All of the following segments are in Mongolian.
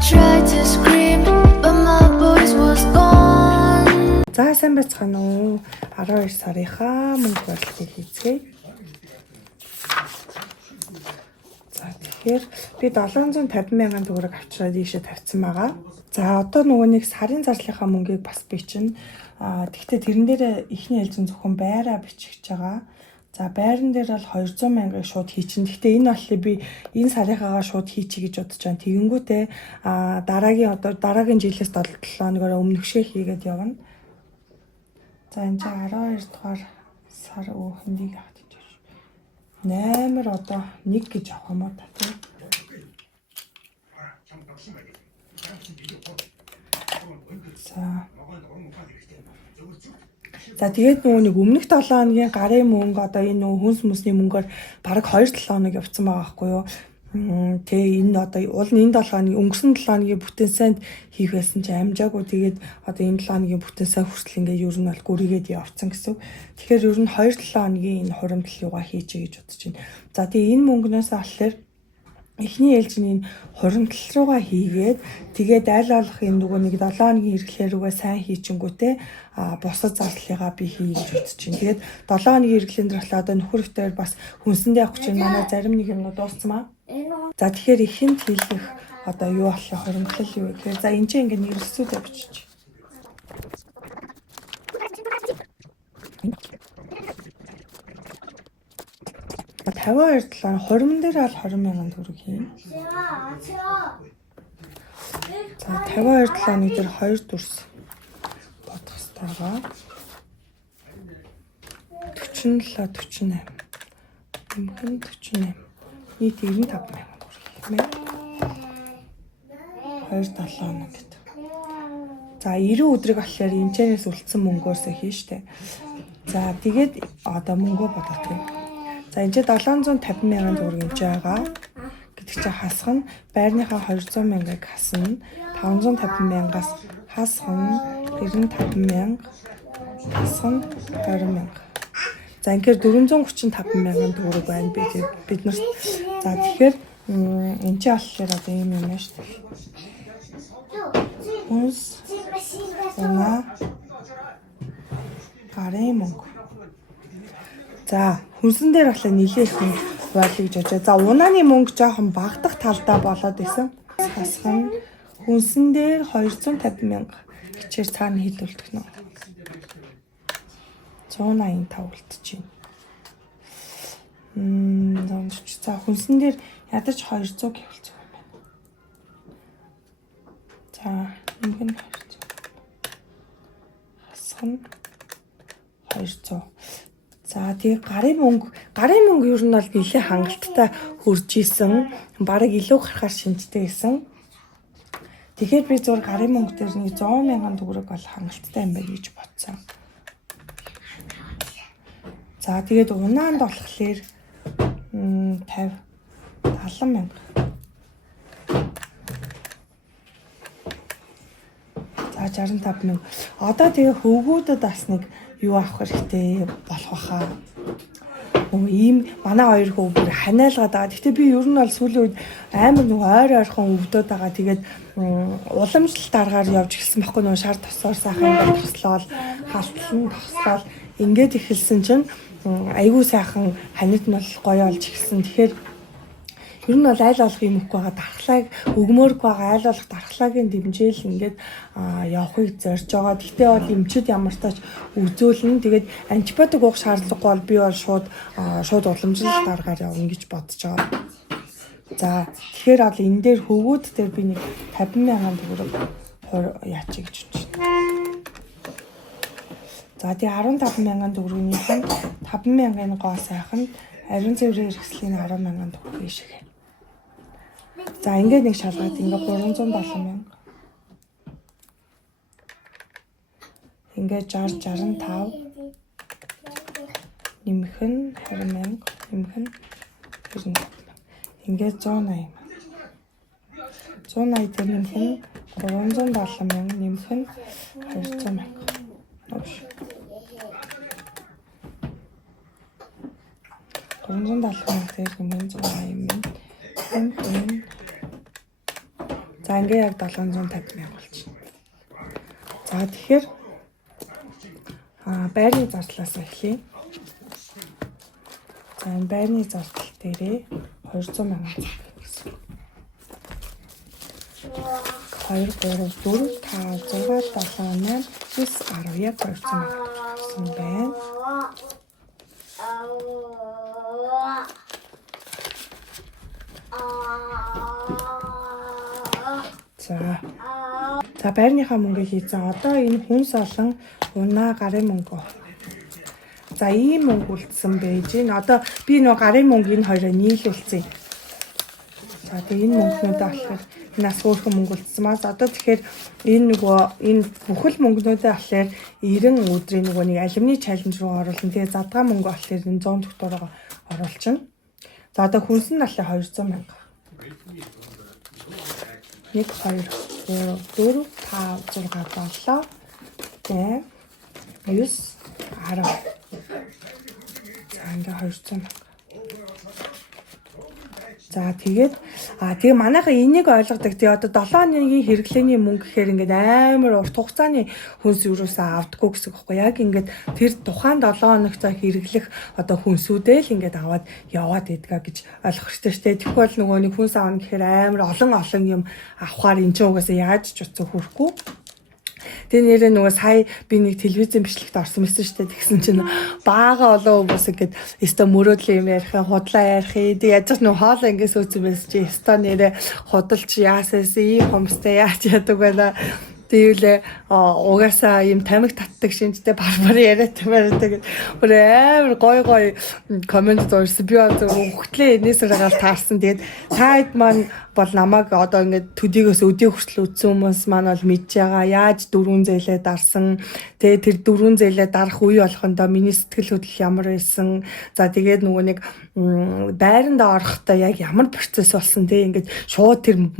tried to scream, but my voice was gone. За сайн байцгаана уу? 12 сарынхаа мөнгө барилтыг хийцгээе. За тэгэхээр би 750 мянган төгрөг авчраад ийшээ тавьсан байгаа. За одоо нөгөө нэг сарын зардлынхаа мөнгийг бас бичнэ. Тэгвэл тэрэн дээр ихний ээлжин зөвхөн байраа бичих гэж байгаа. За байран дээр бол 200 мянгаыг шууд хийчин. Гэхдээ энэ боллоо би энэ сарынхаагаа шууд хийчих гэж бодож байна. Тэгэнгүүтээ дараагийн жилээс 7 хоногоор өмнөхшөө хийгээд явна. За энэ чинь 12 дугаар сар өөхөндийг авах гэж байна. 8 одоо 1 гэж авах юм уу та тийм. За тэгээд нөгөө нэг өмнөх 7 хоногийн гарын мөнгө одоо энэ нөгөө хүнс мөсний мөнгөөр бараг 2-7 хоног явцсан байгаа байхгүй юу? Тэгээ энэ одоо уул нь энэ 7 хоногийн өнгөрсөн 7 хоногийн бүтэн сайнд хийх байсан чи амжаагүй. Тэгээд одоо энэ 7 хоногийн бүтэн сайн хүртэл ингээд ер нь бол гүрийгээд явцсан гэсэн. Тэгэхээр ер нь 2-7 хоногийн энэ хуримтлал юугаа хийчихэ гэж бодож байна. За тэгээ энэ мөнгнөөс болохоор эхний ээлжийн хуримтлал руугаа хийгээд тэгээд аль болох энэ нөгөө нэг 7 хоногийн хэрэглээ рүүгээ сайн хийчингүүтээ бусад зардлыгаа би хий гэж бодож байна. Тэгээд 7 хоногийн хэрэглээнд болохоор одоо нөхөр өвтөр бас хүнсэндээ авах чинь манай зарим нэг юмнууд дуусцмаа. За тэгэхээр ихэнд хийх одоо юу болох хуримтлал юу гэхээр за энэ чинь ингээд нэрсүүдээ бичиж. За 52 талаар хуримн дээр бол 20 мянган төгрөг хийн. За 52 талааны дээр 2 дүрс бодох хэрэгтэй байгаа. 47 48. Өмнө 48. Нийт 95 мянган төгрөг хэмээн. 2-7 хоног гэдэг. За 90 өдрийг болохоор энэчнээс үлдсэн мөнгөөсөө хийн штэ. За тэгээд одоо мөнгөө бодох юм. За энэ 750 мянган төгрөг юм байгаа. Гэдэг чинь хасах нь байрныхаа 200 мянгаыг хасна. 550 мянгаас хасах нь 95 мянга. Хасах нь 20 мянга. За ингээд 435 мянган төгрөг байна бид нарт. За тэгэхээр энэ ч болохоор одоо юм юм шүү дээ. Хүнс гарын мөнгө. За хүнсэн дээр болохоор нэлээд их хуваарлаа гэж бодож. За унааны мөнгө жоохон багдах талдаа болоод исэн. Хасах нь хүнсэн дээр 250 мянга хичээр цаана хилүүлдэг нөө. 185 үлдчихэв. За хүнсэн дээр ядаж 200 гэвэлцэх юм байна. За нэг нь 200. Хасах нь 200. За тэгээ гарын мөнгө ер нь бол нэлээд хангалттай хурж исэн. Бараг илүү гарахаар шинжтэй байсан. Тэгэхээр би зур гарын мөнгө дээр нэг 100 мянган төгрөг бол хангалттай юм байна гэж бодсон. За тэгээд унаанд болохоор 50 70 мянга. За 65 мянга. Одоо тэгээ хөвгүүдэд бас нэг юу авах хэрэгтэй болох баха. Ийм манай хоёр хөвгөр ханиалгаад байгаа. Гэхдээ би ер нь бол сүүлийн үед амар нэг ойрхон өвдөд байгаа. Тэгээд уламжлалт аргаар явж эхэлсэн байхгүй нөө шар тосоор сайхан ингээд тослол, халтал нь тослол ингээд эхэлсэн чинь айгүй сайхан ханид нь бол гоё олж эхэлсэн. Тэгэхээр ер нь бол айл болох юм ихгүй байгаа. Дархлааг өгмөөргүй байгаа. Айл болох дархлаагийн дэмжээл ингээд явахыг зорж байгаа. Гэхдээ бол эмчүүд ямар ч тач үзүүлнэ. Тэгээд антибиотик уух шаардлагагүй бол би бол шууд уламжлалт аргаар явна гэж бодож байгаа. За тэгэхээр бол энэ дээр хөвгүүд дээр би нэг 50 мянган төгрөг яачих гэж байна. За тий 15 мянган төгрөгнийх нь 5 мянган гоо сайхан ариун цэврийн хэрэгслийн 10 мянган төгрөг ишгэ. За ингээд нэг шалгаад ингээд 370 мянга. Ингээд 60 65 нэмэх нь 20 мянга, нэмэх нь 90 мянга. Ингээд 180 мянга. 180 дээр нэмэх нь 370 мянга, нэмэх нь 200 мянга. Өвш. 370 мянга дээр нэмэх нь 180 мянга. За ингээ яг 750 мянга болчихно. За тэгэхээр байрны зардлаас эхлэе. За энэ байрны зардал дээрээ 200 мянган цаг гэсэн. 2 3 4 5 6 7 8 9 10 яг 200 мянга гэсэн байна. За байрныхаа мөнгө хийцэн. Одоо энэ хүнс олон унаа гарын мөнгө. За ийм мөнгө үлдсэн байж гин. Одоо би нөгөө гарын мөнгө энэ хоёроо нийлүүлсэн. За тэгээ энэ мөнгнүүдээ болохоор нас өөрхөн мөнгө үлдсэн маа. Одоо тэгэхээр энэ бүхэл мөнгнүүдээ болохоор 90 өдрийн нэг алимны чаленж руу оруулна. Тэгээ задгаа мөнгө болохоор энэ 100 төгтөөрөө оруулчихна. За одоо хүнс нь болохоор 200 мянга. 1 2 3 4 5 6 7 8 9 10. За ингээ 200 мянга. За тэгээд тэгээ манайхаа энийг ойлгодог. Тэгээ одоо 7 хоногийн хэрэглээний мөнгө гэхээр ингээд амар урт хугацааны хүнс юусаа авдаггүй гэсэн үг байхгүй. Яг ингээд тэр тухайн 7 хоног цаа хэрэглэх одоо хүнсүүдээ л ингээд аваад яваад идэх гэж ойлгох хэрэгтэй шүү дээ. Тэгэхгүй бол нөгөө нэг хүнс аавна гэхээр амар олон юм авахаар эн чинь угаасаа яаж ч утсан хүрхгүй. Тэгээ нэрээ нөгөө сая би нэг телевизэн бичлэгт орсон байсан шүү дээ. Тэгсэн чинь баага олон хүмүүс ингээд өстой мөрөөдөл юм ярих, худлаа ярих. Тэгээ яаж ч нөгөө хоолоо ингээд сөөцөн байсан чи өстой нэрээ худалч яасаас ийм хомстой яаж яадаг байна. Тэгэлээ угаасаа юм тамиг татдаг шинжтэй барбар яриад байдаг. Өөр амар гой комент зорьсон. Би одоо хөгтлээ энэсээр гал таарсан. Тэгээд сайд маань бол намайг одоо ингээд төдийгөөс өдөө хүртэл үтсэн хүмүүс маань бол мэдж байгаа. Яаж 4 зээлээ дарсан. Тэгээд тэр 4 зээлээ дарах үе болохондоо миний сэтгэл хөдлөл ямар байсан. За тэгээд нөгөө нэг байранд орохдоо яг ямар процесс болсон те ингээд шууд тэр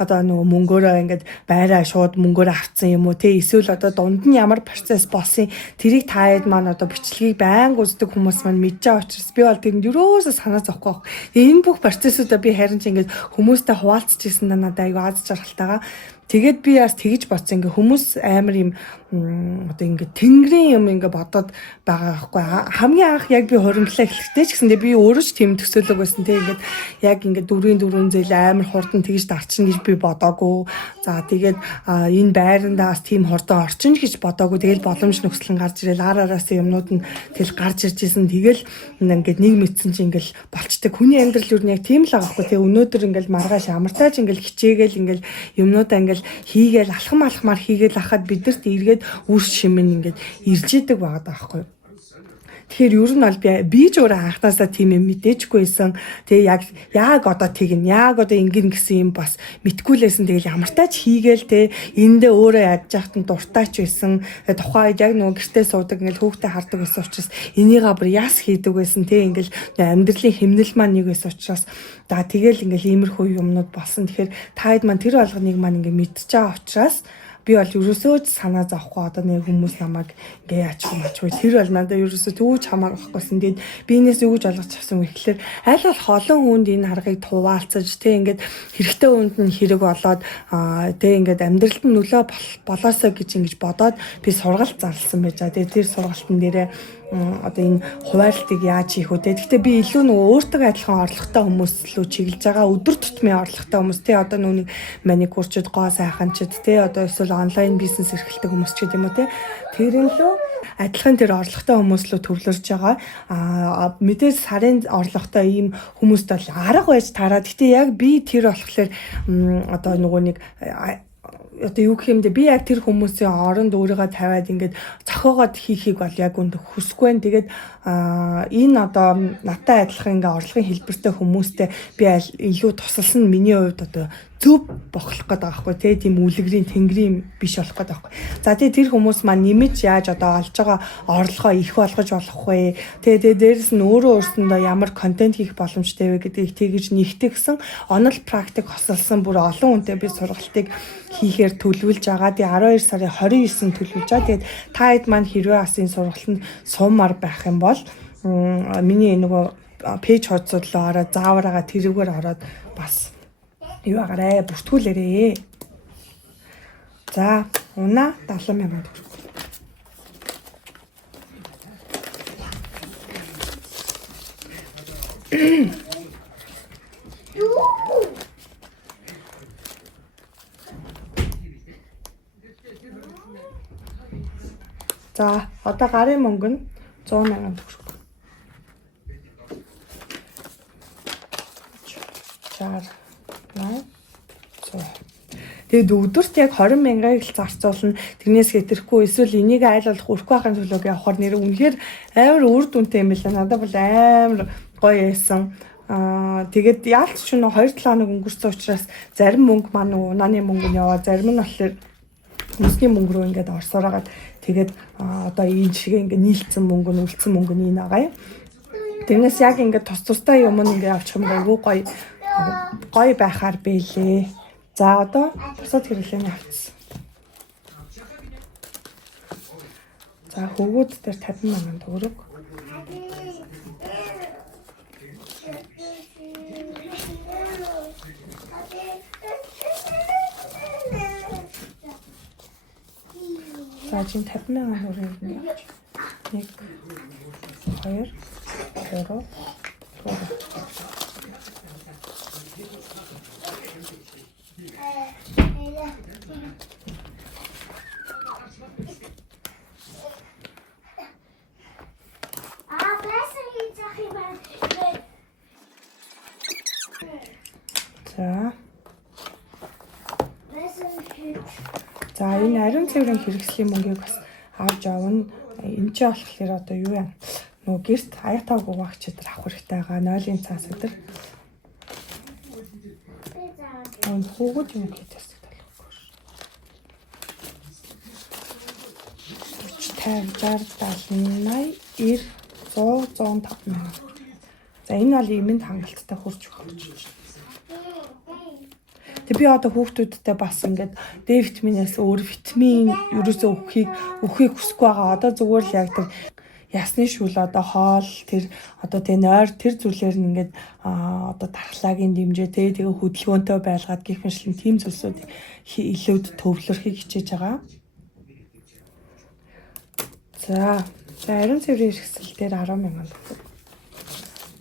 одоо нөгөө мөнгөөрөө ингээд байраа шууд мөнгөөр авцсан юм уу те эсвэл одоо дунд нь ямар процесс болсон тэрийг таад маань одоо бичлэгийг байнга үздэг хүмүүс маань мэдж байгаа учраас би бол тэрэнд юусоо санаа зовхгүй баг. Энэ бүх процессуудаа би харин ч ингээд хүмүүстэй хуваалцж ирсэн надад аюу аз жаргалтайгаа. Тэгээд би яас тэгж бодсон ингээ хүмүүс амар юм одоо ингээ тэнгэрийн юм ингээ бодоод байгаа байхгүй хамгийн анх яг би хуримтлаа эхлэхдээ ч гэсэндээ би өөрөө ч тийм төсөөлөг байсан те ингээд яг ингээ 4 зээл амар хурдан тэгж дарчин гэж би бодоогүй. За тэгээд энэ байрандаас тийм хурдан орчин гэж бодоогүй. Тэгэл боломж нөхцөл нь гарч ирэл араас юмнууд нь тэгэл гарч ирж исэн. Тэгэл ингээд нэг мэдсэн чинь ингээл болчдаг. Хүний амьдрал юу нэг тийм л байгаа байхгүй те өнөөдөр ингээл маргааш амартаач ингээл хичээгээл ингээл юмнуудаа ингээл хийгээл алхамаар хийгээл ахад бидэрт эргээд үр шимэн ингээд ирж идэг байгаа даахгүй. Тэгэхээр ер нь бол би ч өөрөө анхнаасаа тийм юм мэдээчгүй байсан. Тэгээ яг одоо тэгнэ. Яг одоо ингэн гэсэн юм бас мэдгүй лээсэн. Тэгэл ямартаач хийгээл те эндээ өөрөө ядж яхад нь дуртаач байсан. Тухайд яг нөгөө гэртээ суудаг ингээл хүүхдээ хардаг байсан учраас энийгээ бүр яс хийдэг байсан те ингээл амьдралын хэмнэл маань нэг байсан учраас за тэгэл ингээл иймэрхүү юмнууд болсон. Тэгэхээр таад маань тэр болгоныг маань ингээ мэдчихэж байгаа учраас би бол ерөөсөө ч санаа зовхгүй одоо нэг хүмүүс намайг ингээ яачгүй тэр бол надад ерөөсөө төвч хамаагахгүйсэн. Тэгэд би энэс юу гэж ойлгож авсан вэ гэхээр аль болох олон хүнд энэ харгыг туваалцаж тэг ингээд хэрэгтэй хүнд нь хэрэг болоод тэг ингээд амьдралд нь нөлөө болоосоо гэж ингэж бодоод би сургалт зарласан байж байгаа. Тэгээд тэр сургалтын дээрээ одоо энэ хуваарлтыг яаж хийх вэ? Гэхдээ би илүү нөгөө өөртөө адилхан орлоготой хүмүүс лөө чиглэж байгаа. Өдөр тутмын орлоготой хүмүүс те одоо нүг маникюрчуд, гоо сайханчид те одоо эсвэл онлайн бизнес эрхэлдэг хүмүүс ч гэдэм үү те. Тэр нь лөө адилхан тэр орлоготой хүмүүс лөө төвлөрж байгаа. Мэдээж сарын орлоготой ийм хүмүүст бол арга байж тараа. Гэхдээ яг би тэр болохоор одоо нөгөө нэг одоо юу гэх юм бэ? Би яг тэр хүмүүсийн оронд өөрийгөө тавиад ингээд цохоогоод хийхийг бол яг үнд хүсэхгүй байна. Тэгээд энэ одоо надтай адилхан ингээд орлогын хэлбэртэй хүмүүстэй би илүү тусалсан нь миний хувьд одоо зөв бохлох гэдэг байхгүй тийм үлгэрийн тэнгэрийн биш болох гэдэг байхгүй. За тэр хүмүүс маань нэмж яаж одоо олж байгаа орлогоо их болгож болох вэ? Тэгээд дээрэс нь өөрөөсөндөө ямар контент хийх боломжтой вэ гэдгийг тэгж нэгтгэсэн онол практик хосолсон бүр олон хүнтэй би сургалтыг хийхээр төлөвлөж байгаа. Тэгээ 12 сарын 29-нд төлөвлөж байгаа. Тэгээд та хэд маань хэрвээ бас энэ сургалтанд суумаар байх юм бол миний нөгөө пэйж хуудсууд руу ороод заавараа тэрүүгээр ороод бас юу агараа бүртгүүлээрээ. За, унаа 70,000 төгрөг. За, одоо гарын мөнгө нь 100,000 төгрөг. 60 100. Тэгээд өдөрт яг 20,000-ыг л зарцуулна. Тэрнээс хэтэрхгүй эсвэл энийг айл болох өрхгүй байхын төлөөг явахаар нэр үнэхээр амар үр дүнтэй юм байна. Надад бол амар гоё байсан. Тэгээд яалт ч нөө 2-7 хоног өнгөрсөн учраас зарим мөнгө маань унааны мөнгө нь яваа, зарим нь болохоор үнсний мөнгө рүү ингээд орсоор хагаад тэгээд одоо энэ шиг ингээд нийлцсэн мөнгө нь үлдсэн мөнгө нь энэ байгаа юм. Тэрнээс яг ингээд тусдаа юм ингээд авчих юм айгүй гоё байхаар бэлээ. За одоо бусад хэрэглээний авцсан. За хөвгүүд дээр 50,000 төгрөг. За чинь 50,000 төгрөг нь явж. 1 2 3 4 За энэ ариун цэврийн хэрэгслийн мөнгийг бас авч авна. Энэ ч болохоор одоо юу юм? Нөгөө гэрт аятаг угаагч дээр авах хэрэгтэй байгаа. 0-ын цаас өдр. Он хүүгүүд юм хийдээс талахгүй ш. 40 50 60 70 80 90 100 105,000. За энэ бол имэнд хангалттай хурж өгөх гэж байна. Тэг би одоо хүүхдүүдтэй бас ингээд Д витаминээс өөр витамин ерөөсөө өгөхийг хүсэхгүй байгаа. Одоо зүгээр л яг тэр ясны шүл одоо хоол тэр одоо тэг нойр тэр зүйлээр нь ингээд одоо дархлаагийн дэмжээ тэгээ хөдөлгөөнтэй байлгаад гэх мэтлэн тийм зүйлсүүд илүүд төвлөрөхийг хичээж байгаа. За ариун цэврийн хэрэгсэл дээр 10,000 төгрөг.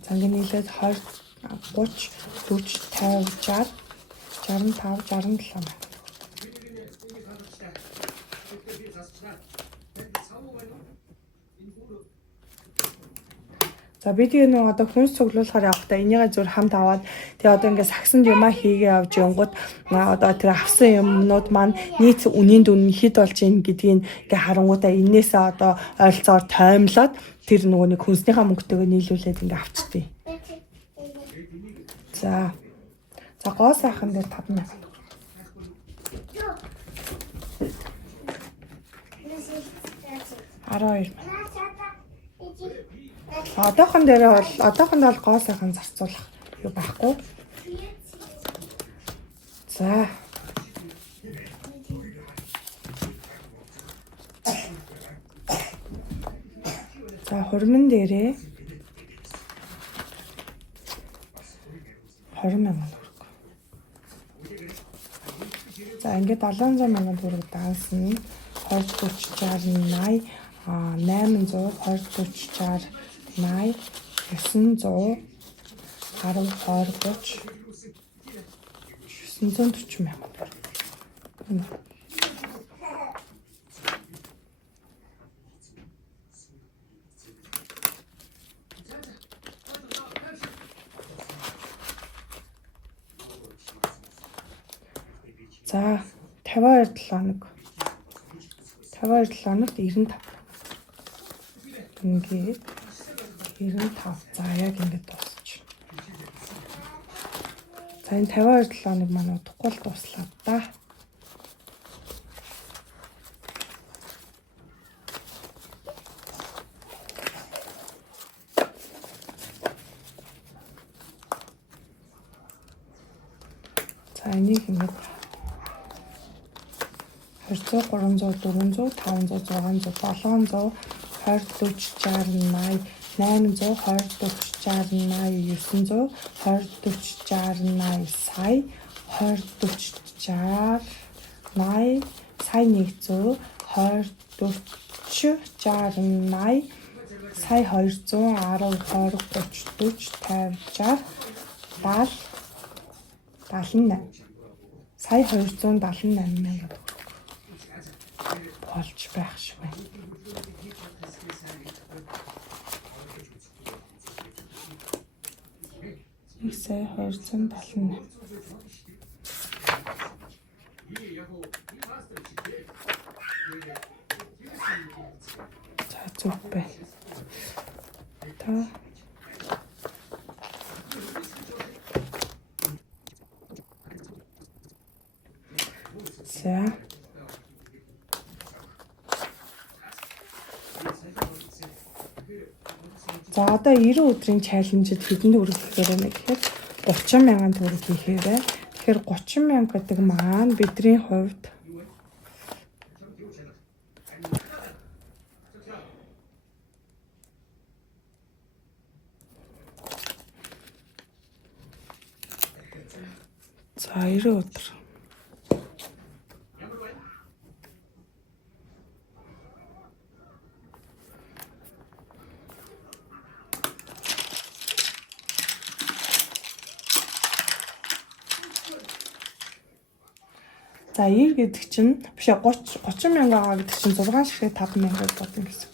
За ингээд нийлээд 20 30 40 50 60 65 67 мянга. За би тэгээ нөгөө одоо хүнс цуглуулахаар явахдаа энийгээ зүр хамт аваад тэгээ одоо ингээд сагсанд юмаа хийгээ авч явгууд одоо тэр авсан юмнууд маань нийт үнийн дүн хэд болж ийн гэдгийг ингээд харангуудаа энээсээ одоо ойролцоогоор тоймлоод тэр нөгөө нэг хүнснийхаа мөнгөтэйгээ нийлүүлээд ингээд авчдээ. За гоо сайхан дээр 5,000 төгрөг. $12,000. Одоохон бол гоо сайхан зарцуулах юу байхгүй. За хурман дээрээ 20,000 төгрөг. За ингээд 700,000 төгрөг даасан 20 40 60 80 800 20 40 60 80 900 10 20 30 940,000 төгрөг. За 52 хоног 95. Ингээд 95. За яг ингээд дуусчих. За энэ 52 хоног маань удахгүй л дуслаа да. За энийг ингээд 200 300 400 500 600 700 20 40 60 80 800 20 40 60 80 900 20 40 60 80 сая 20 40 60 80 сая 100, 20, 40, 60, 80, сая 200, 10, 20, 30, 40, 50, 60, 78. Сая 278 мянга болж байх шиг байна. Нэг сая 278. За зүг байна. Та за за одоо 90 өдрийн чаленжид хэдэн төгрөг хийхээр байна гэхээр 30 мянган төгрөг хийхээрээ. Тэгэхээр 30 мянга гэдэг маань бидний хувьд за 90 өдөр. За 90 гэдэг чинь биш 30 мянга аваа гэдэг чинь 6 ширхэг 5 мянга бодно гэсэн.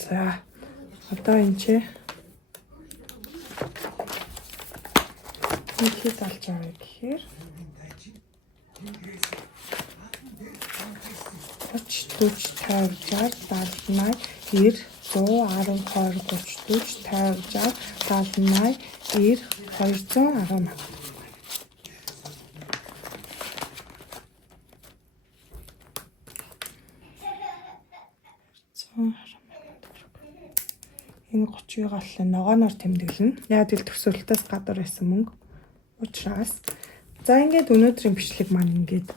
За одоо энэ чи хэд болж байгаа гэхээр 30, 40, 50, 60, 70, 80, 90, 100, 10, 20, 30, 40, 50, 60, 70, 80, 90, 210 мянга. Энэ 30-ыг гол ногооноор тэмдэглэнэ. Яг л төсөөлтөөс гадар байсан мөнгө учраас. За ингээд өнөөдрийн бичлэг маань ингээд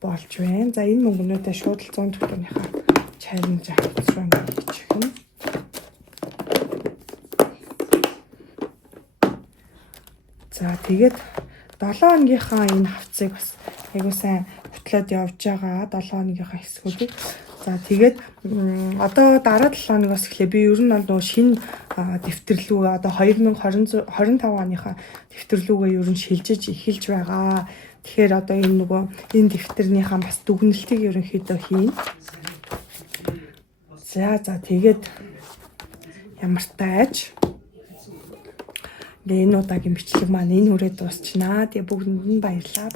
болж байна. За энэ мөнгөнүүдээ шууд л 100 төгрөгийнхаа чаленж авч руу ингээд бичихнэ. За тэгээд 7 хоногийнхаа энэ хавцыг бас айгуу сайн хөтлөөд явж байгаа. 7 хоногийнхаа хэсгүүдийг. За тэгээд одоо дараа 7 хоногоос эхлээ би ер нь бол нөгөө шинэ дэвтэрлүүгээ одоо 2025 оныхаа дэвтэрлүүгээ ер нь шилжиж эхэлж байгаа. Тэгэхээр одоо энэ нөгөө энэ дэвтэрнийхаа бас дүгнэлтийг ерөнхийдөө хийнэ. За тэгээд ямар тааж энэ удаагийн бичлэг маань энэ хүрээ дуусчихнаа. Тэгээ бүгдэнд нь баярлалаа.